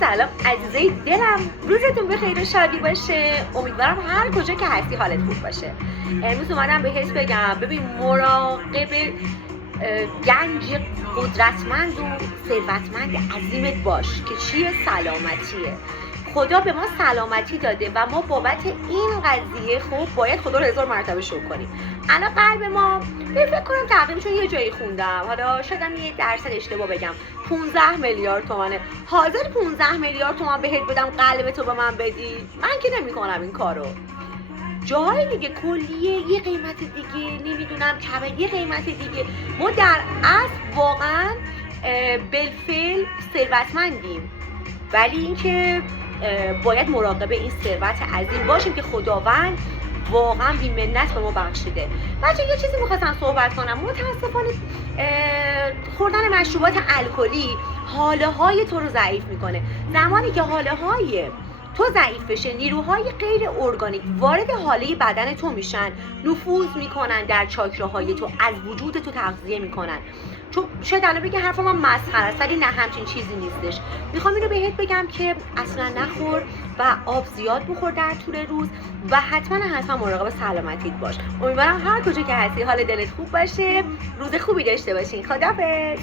سلام عزیزای دلم، روزتون بخیر و شادی باشه. امیدوارم هر کجا که هستی حالت خوب باشه. امروز اومدم بهت بگم ببین مراقب گنج قدرتمند و ثروتمند عظیمت باش که چیه؟ سلامتیه. خدا به ما سلامتی داده و ما بابت این قضیه خب باید خدا رو 1000 مرتبه شکر کنیم. الان قلب ما فکر کنم تقریبا چون یه جایی خوندم، حالا شایدم یه درصد اشتباه بگم، 15 میلیارد تومانه. حاضر 15 میلیارد تومان بهت بدم قلب تو به من بدی؟ من که نمی‌کنم این کارو. جای دیگه کلیه یه قیمت دیگه، نمیدونم کبد یه قیمت دیگه. ما در اصل واقعا بالفعل ثروتمندیم، ولی اینکه باید مراقب این ثروت عظیم باشیم که خداوند واقعا بی‌منت به ما بخشیده. بچه یه چیزی می‌خواستم صحبت کنم. متاسفانه خوردن مشروبات الکلی حاله های تو رو ضعیف میکنه. زمانی که حاله های تو ضعیف بشه، نیروهای غیر ارگانیک وارد حاله بدن تو میشن، نفوذ میکنن در چاکراهای تو، از وجود تو تغذیه میکنن. چون شاید الان بگه حرف من مسخره است، ولی نه، همچین چیزی نیستش. میخوام اینو بهت بگم که اصلا نخور و آب زیاد بخور در طول روز و حتما مراقب سلامتیت باش. امیدوارم هر کجا که هستی حال دلت خوب باشه، روز خوبی داشته باشین. خداحافظ.